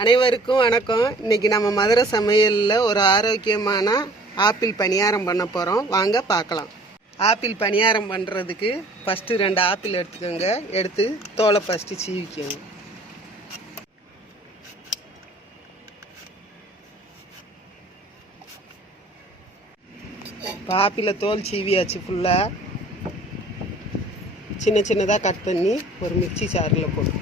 அனைவருக்கும் வணக்கம். இன்னைக்கு நம்ம மதுரை சமையலில் ஒரு ஆரோக்கியமான ஆப்பிள் பணியாரம் பண்ண போகிறோம் வாங்க பார்க்கலாம். ஆப்பிள் பணியாரம் பண்ணுறதுக்கு ஃபஸ்ட்டு ரெண்டு ஆப்பிள் எடுத்துக்கோங்க. எடுத்து தோலை ஃபஸ்ட்டு சீவிக்கோங்க இப்போ ஆப்பிளை தோல் சீவியாச்சு ஃபுல்லாக சின்ன சின்னதாக கட் பண்ணி ஒரு மிக்சி சாரில் போடு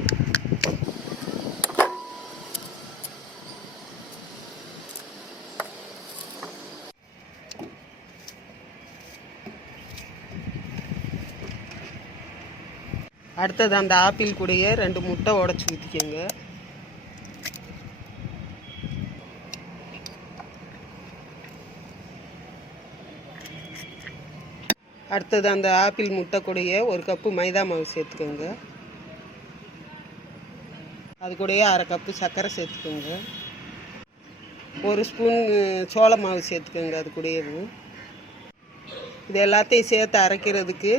அடுத்தது அந்த ஆப்பிள் கூடையே ரெண்டு முட்டை உடச்சி ஊற்றிக்கோங்க அடுத்தது அந்த ஆப்பிள் முட்டை கூடையே ஒரு கப்பு மைதா மாவு சேர்த்துக்கோங்க. அது கூடயே அரை கப்பு சர்க்கரை சேர்த்துக்கோங்க. ஒரு ஸ்பூன் சோள மாவு சேர்த்துக்கோங்க அது கூடயே இது எல்லாத்தையும் சேர்த்து அரைக்கிறதுக்கு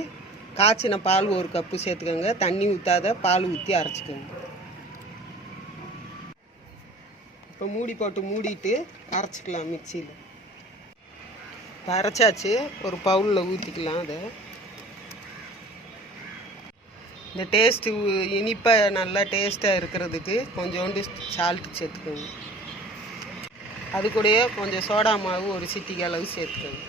காய்ச்சின பால் ஒரு கப்பு சேர்த்துக்கோங்க. தண்ணி ஊற்றாத பால் ஊற்றி அரைச்சிக்கோங்க. இப்போ மூடி போட்டு மூடிட்டு அரைச்சிக்கலாம் மிக்சியில். இப்போ அரைச்சாச்சு. ஒரு பவுலில் ஊற்றிக்கலாம் அதை. இந்த டேஸ்ட்டு இனிப்பாக நல்லா டேஸ்ட்டாக இருக்கிறதுக்கு கொஞ்சோண்டு சால்ட்டு சேர்த்துக்கோங்க. அது கூடயே கொஞ்சம் சோடா மாவு ஒரு சிட்டிக்கு அளவு சேர்த்துக்கோங்க.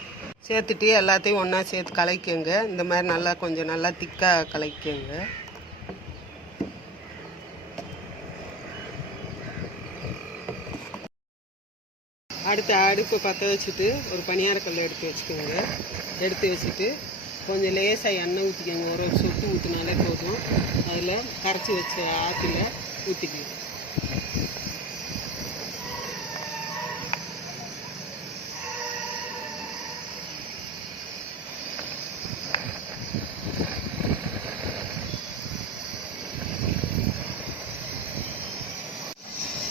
சேர்த்துட்டு எல்லாத்தையும் ஒன்றா சேர்த்து கலக்கிங்க இந்த மாதிரி நல்லா கொஞ்சம் நல்லா திக்காக கலக்கிங்க அடுத்து அடுப்பை பற்ற வச்சுட்டு ஒரு பணியாரக்கல் எடுத்து வச்சுக்கோங்க. எடுத்து வச்சுட்டு கொஞ்சம் லேசாக எண்ணெய் ஊற்றிக்கோங்க ஒரு ஒரு சொட்டு ஊற்றினாலே போதும். அதில் கரைச்சி வச்ச ஆற்றில் ஊற்றிக்கோங்க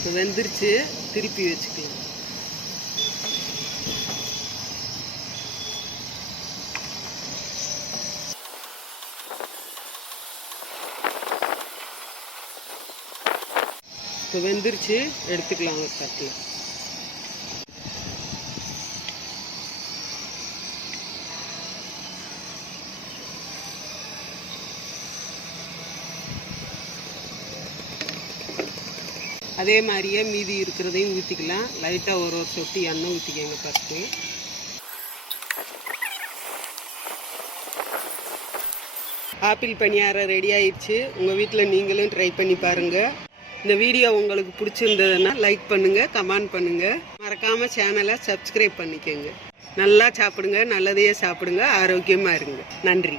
இப்போ வெந்துருச்சு திருப்பி வச்சுக்கலாம். இப்போ வெந்துருச்சு எடுத்துக்கலாம் ஒரு தட்டில். அதே மாதிரியே மீதி இருக்கிறதையும் ஊற்றிக்கலாம் லைட்டாக ஒரு ஒரு சொட்டு எண்ணெய் ஊற்றிக்கங்க ஃபஸ்ட்டு ஆப்பிள் பணியாரம் ரெடி ஆயிடுச்சு. உங்கள் வீட்டில் நீங்களும் ட்ரை பண்ணி பாருங்கள் இந்த வீடியோ உங்களுக்கு பிடிச்சிருந்ததுன்னா லைக் பண்ணுங்கள் கமெண்ட் பண்ணுங்கள் மறக்காமல் சேனலை சப்ஸ்கிரைப் பண்ணிக்கோங்க. நல்லா சாப்பிடுங்க நல்லதையே சாப்பிடுங்க ஆரோக்கியமாக இருங்க. நன்றி.